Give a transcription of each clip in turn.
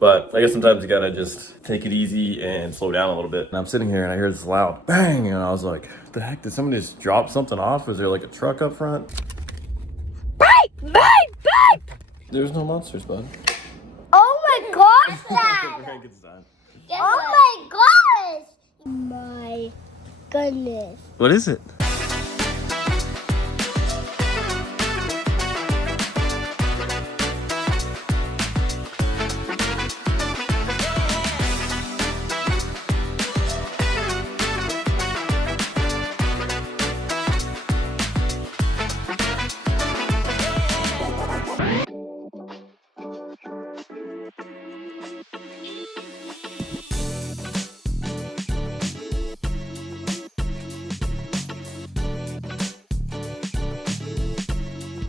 But I guess sometimes you gotta just take it easy and slow down a little bit. And I'm sitting here and I hear this loud bang, and I was like, what the heck, did somebody just drop something off? Was there like a truck up front? Beep, beep, beep. There's no monsters, bud. Oh my gosh, Dad. Oh my gosh. My goodness. What is it?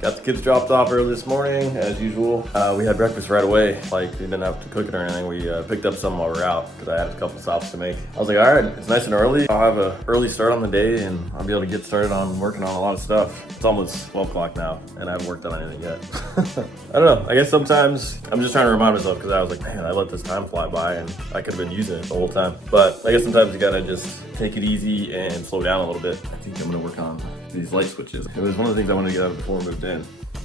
Got the kids dropped off early this morning, as usual. We had breakfast right away. Like, we didn't have to cook it or anything. We picked up some while we were out because I had a couple stops to make. I was like, all right, it's nice and early. I'll have an early start on the day and I'll be able to get started on working on a lot of stuff. It's almost 12 o'clock now and I haven't worked on anything yet. I don't know. I guess sometimes I'm just trying to remind myself because I was like, man, I let this time fly by and I could have been using it the whole time. But I guess sometimes you gotta just take it easy and slow down a little bit. I think I'm gonna work on these light switches. It was one of the things I wanted to get out before we moved in.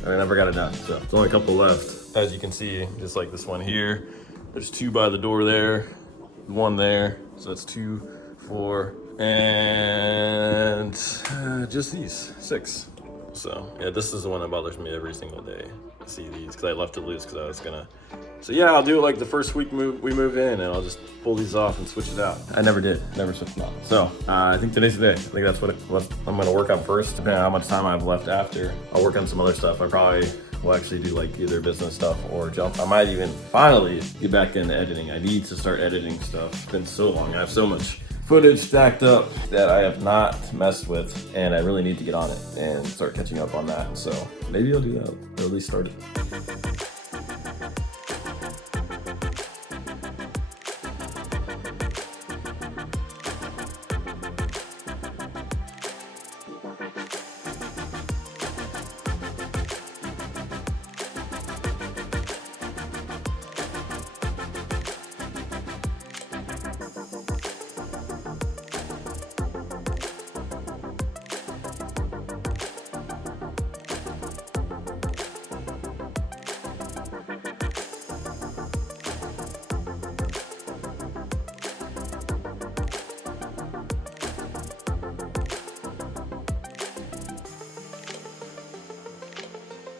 And I never got it done, so there's only a couple left. As you can see, just like this one here, there's 2 by the door there, 1 there, so that's 2, 4, and just these 6. So yeah, this is the one that bothers me every single day. To see these, because I left it loose because I was gonna. So yeah, I'll do it like the first week we move in, and I'll just pull these off and switch it out. I never did, never switched them out. So I think today's the day. I think that's what I'm gonna work on first. Depending on how much time I have left after, I'll work on some other stuff. I probably will actually do like either business stuff or jump. I might even finally get back into editing. I need to start editing stuff. It's been so long. I have so much footage stacked up that I have not messed with, and I really need to get on it and start catching up on that. So maybe I'll do that, or at least start it.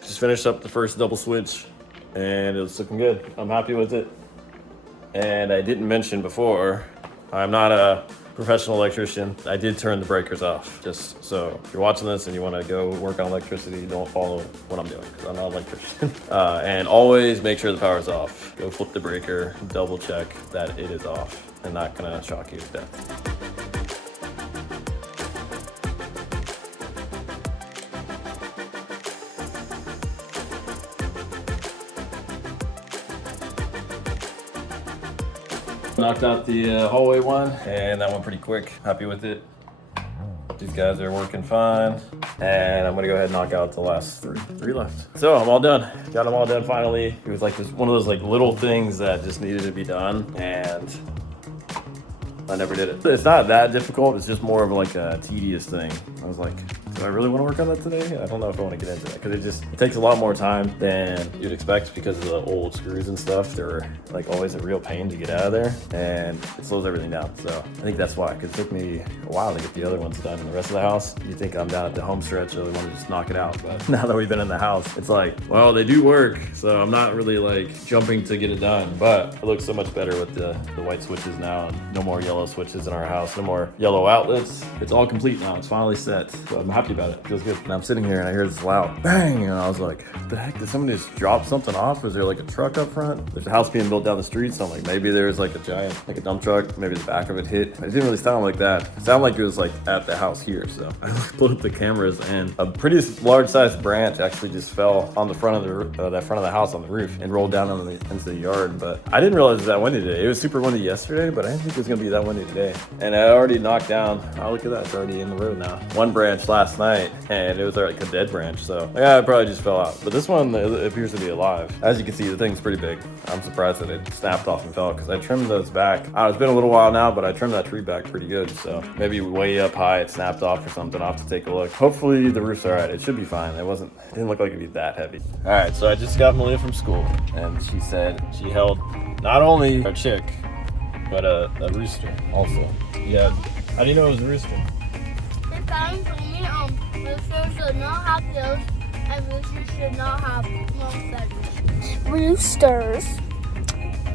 Just finished up the first double switch and it's looking good. I'm happy with it. And I didn't mention before, I'm not a professional electrician. I did turn the breakers off, just so if you're watching this and you want to go work on electricity, don't follow what I'm doing because I'm not an electrician. And always make sure the power's off. Go flip the breaker, double check that it is off and not gonna shock you to death. Knocked out the hallway one, and that went pretty quick. Happy with it. These guys are working fine, and I'm gonna go ahead and knock out the last three left. So I'm all done. Got them all done finally. It was like this one of those like little things that just needed to be done, and I never did it. It's not that difficult. It's just more of like a tedious thing. I was like, do I really want to work on that today? I don't know if I want to get into that because it takes a lot more time than you'd expect because of the old screws and stuff. They're like always a real pain to get out of there, and it slows everything down. So I think that's why, because it took me a while to get the other ones done in the rest of the house. You think I'm down at the home stretch, so I want to just knock it out. But now that we've been in the house, it's like, well, they do work. So I'm not really like jumping to get it done, but it looks so much better with the white switches now, and no more yellow switches in our house, no more yellow outlets. It's all complete now. It's finally set. So I'm happy about it. Feels good. And I'm sitting here and I hear this loud bang, and I was like, what the heck, did somebody just drop something off? Was there like a truck up front? There's a house being built down the street, so I'm like, maybe there's like a giant, like a dump truck, maybe the back of it hit. It didn't really sound like that. It sounded like it was like at the house here. So I put up the cameras, and a pretty large sized branch actually just fell on the front of that front of the house on the roof and rolled down into the yard. But I didn't realize it was that windy today. It was super windy yesterday, but I didn't think it was gonna be that windy today. And I already knocked down, oh look at that, it's already in the road now. One branch last last night, and it was like a dead branch, so yeah, it probably just fell out. But this one, it appears to be alive. As you can see, the thing's pretty big. I'm surprised that it snapped off and fell, because I trimmed those back. I don't know, it's been a little while now, but I trimmed that tree back pretty good, so maybe way up high it snapped off or something. I'll have to take a look. Hopefully the roof's all right. It should be fine. It didn't look like it'd be that heavy. All right, so I just got Maliyah from school, and she said she held not only a chick, but a rooster also. Yeah. How do you know it was a rooster? The guy told me roosters should not have gills and roosters should not have long feathers. Roosters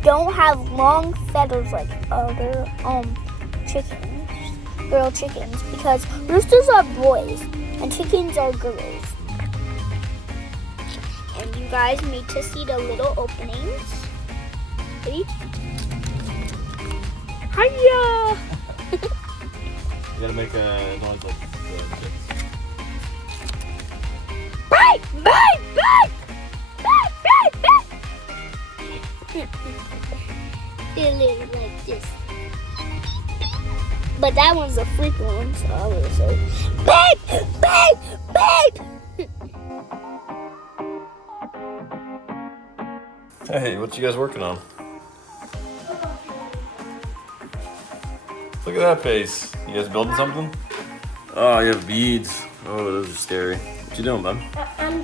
don't have long feathers like other chickens, girl chickens, because roosters are boys and chickens are girls. And you guys need to see the little openings. Ready? Hiya! You gotta make a noise like Bite! Bite! Bite! Bite! Bite! Bite! They're literally like this. But that one's a freak one, so I would say bite! Bite! Bite! Hey, what you guys working on? Look at that face. You guys building something? Oh, you have beads. Oh, those are scary. What you doing, bud? I'm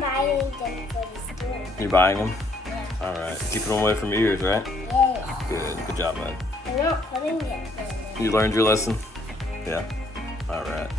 buying them for the store. You're buying them? Yeah. All right. Keeping them away from your ears, right? Yeah. Good job, bud. I'm not putting it there. You learned your lesson? Yeah. All right.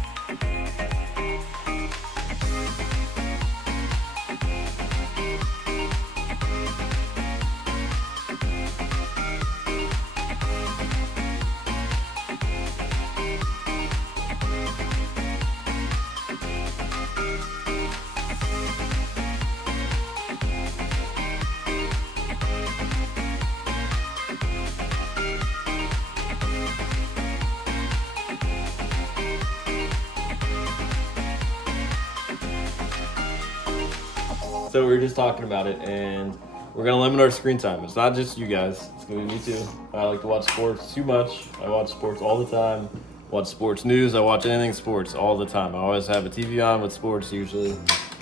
So we were just talking about it, and we're gonna limit our screen time. It's not just you guys, it's gonna be me too. I like to watch sports too much. I watch sports all the time. Watch sports news, I watch anything sports all the time. I always have a TV on with sports usually,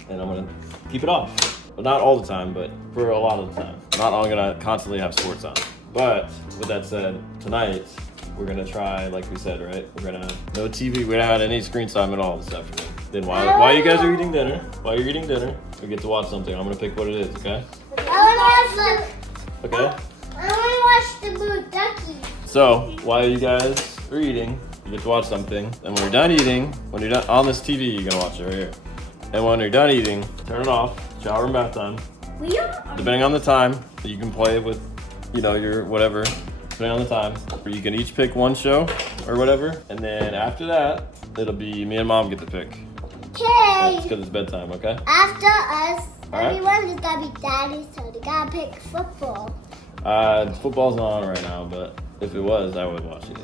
and I'm gonna keep it off. But not all the time, but for a lot of the time. Not all gonna constantly have sports on. But with that said, tonight, we're gonna try, like we said, right? We're gonna, no TV, we don't have any screen time at all this afternoon. Then while you guys are eating dinner, we get to watch something. I'm gonna pick what it is, okay? I Okay? want to watch the Blue Ducky. So, while you guys are eating, you get to watch something. And when you're done eating, when you're done on this TV, you're gonna watch it right here. And when you're done eating, turn it off, shower and bath time. Depending on the time, you can play with, your whatever, depending on the time. Or you can each pick one show or whatever. And then after that, it'll be me and mom get to pick. Okay. That's because it's bedtime, okay? After us, All right. everyone is gonna be daddy, so they gotta pick football. Football's not on right now, but if it was, I would watch it.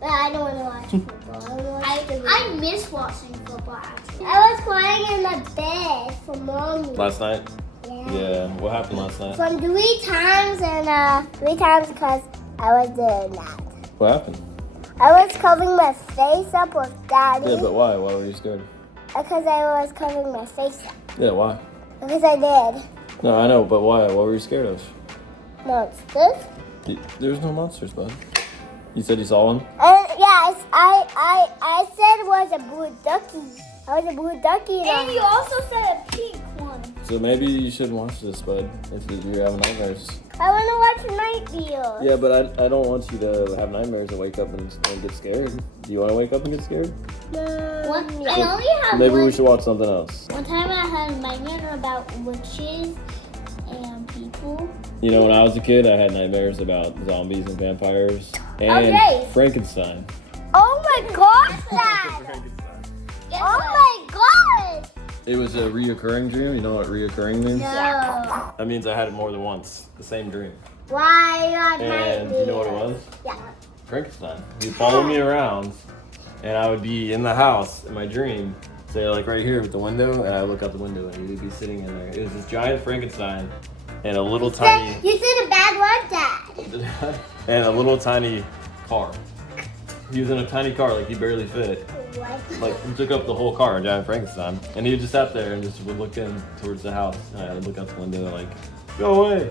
But I don't want to watch football. I miss watching football, actually. I was crying in the bed for mommy. Last night? Yeah. Yeah. What happened last night? From 3 times and 3 times because I was doing that. What happened? I was covering my face up with daddy. Yeah, but why? Why were you scared? Because I was covering my face up. Yeah, why? Because I did. No, I know, but why? What were you scared of? Monsters. There's no monsters, bud. You said you saw one? Yes, I said it was a blue ducky. I was a blue ducky. And you also said a pink one. So maybe you shouldn't watch this, bud, if you're having nightmares. I want to watch Night View. Yeah, but I don't want you to have nightmares and wake up and get scared. Do you want to wake up and get scared? No. I only have Maybe we should watch something else. One time I had a nightmare about witches and people. You know, when I was a kid, I had nightmares about zombies and vampires and Frankenstein. Oh my gosh, Dad! Oh my gosh! It was a reoccurring dream. You know what reoccurring means? No. That means I had it more than once. The same dream. Why not And you know what it was? Yeah. Frankenstein. He'd follow me around, and I would be in the house in my dream, say like right here with the window, and I would look out the window, and he'd be sitting in there. It was this giant Frankenstein, and a little tiny. You said a bad word, Dad. And a little tiny car. He was in a tiny car, like he barely fit. What? Like, he took up the whole car, Giant Frankenstein. And he just sat there and just would look in towards the house. And I would look out the window like, go away.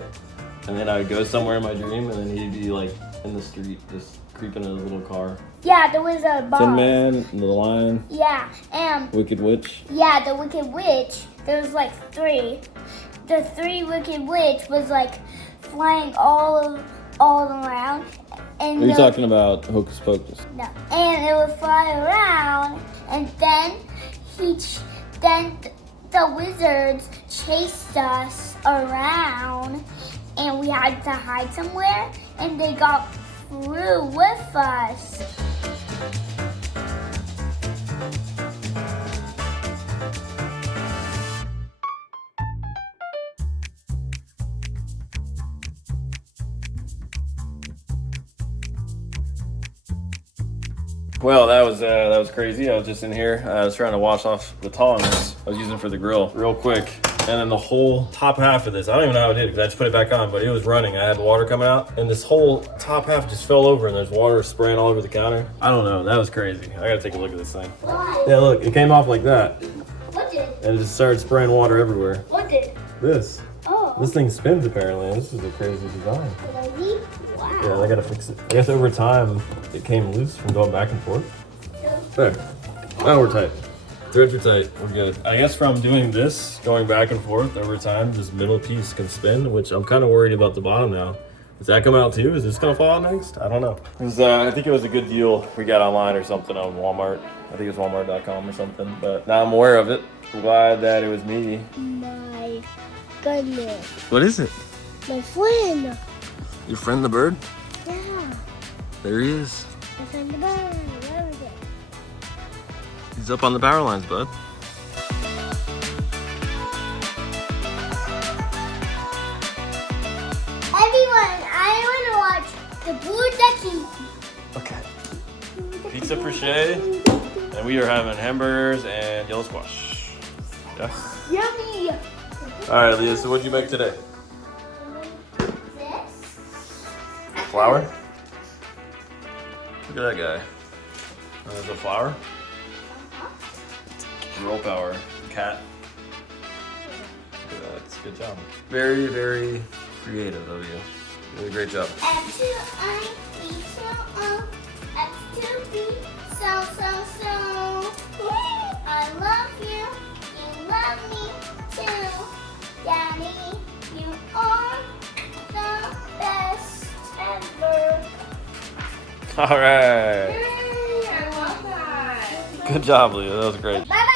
And then I would go somewhere in my dream, and then he'd be like in the street, just creeping in his little car. Yeah, there was a boss. Tin Man, the Lion. Yeah, and Wicked Witch. yeah, the Wicked Witch. There was like 3. The 3 Wicked Witch was like flying all around. And Are you talking about Hocus Pocus? No. And it would fly around, and then the wizards chased us around, and we had to hide somewhere, and they got through with us. Well, that was crazy. I was just in here. I was trying to wash off the tongs I was using for the grill real quick. And then the whole top half of this, I don't even know how I did it because I just put it back on, but it was running. I had water coming out, and this whole top half just fell over, and there's water spraying all over the counter. I don't know. That was crazy. I gotta take a look at this thing. Why? Yeah, look. It came off like that, What did? and it just started spraying water everywhere. What did? This. Oh. This thing spins apparently. This is a crazy design. Crazy? Wow. Yeah, I gotta fix it. I guess over time, it came loose from going back and forth. There. Now we're tight. Threads are tight. We're good. I guess from doing this, going back and forth over time, this middle piece can spin, which I'm kind of worried about the bottom now. Does that come out too? Is this gonna fall out next? I don't know. I think it was a good deal we got online or something on Walmart. I think it was Walmart.com or something. But now I'm aware of it. I'm glad that it was me. My goodness. What is it? My friend. Your friend the bird? Yeah. There he is. My friend the bird. Where is it? He's up on the power lines, bud. Everyone, I want to watch the Blue Ducky. Okay. Pizza for Shea, and we are having hamburgers and yellow squash. Yeah. Yummy. All right, Leah. So what'd you make today? This. Flour. Look at that guy. There's a flour. Roll power. Cat. Look at that. It's a good job. Very, very creative of you. You did a great job. F2I, B2O, F2B, so. I love you. You love me too. Daddy, you are the best ever. All right. Yay, I love that. Good job, Leah. That was great. Bye.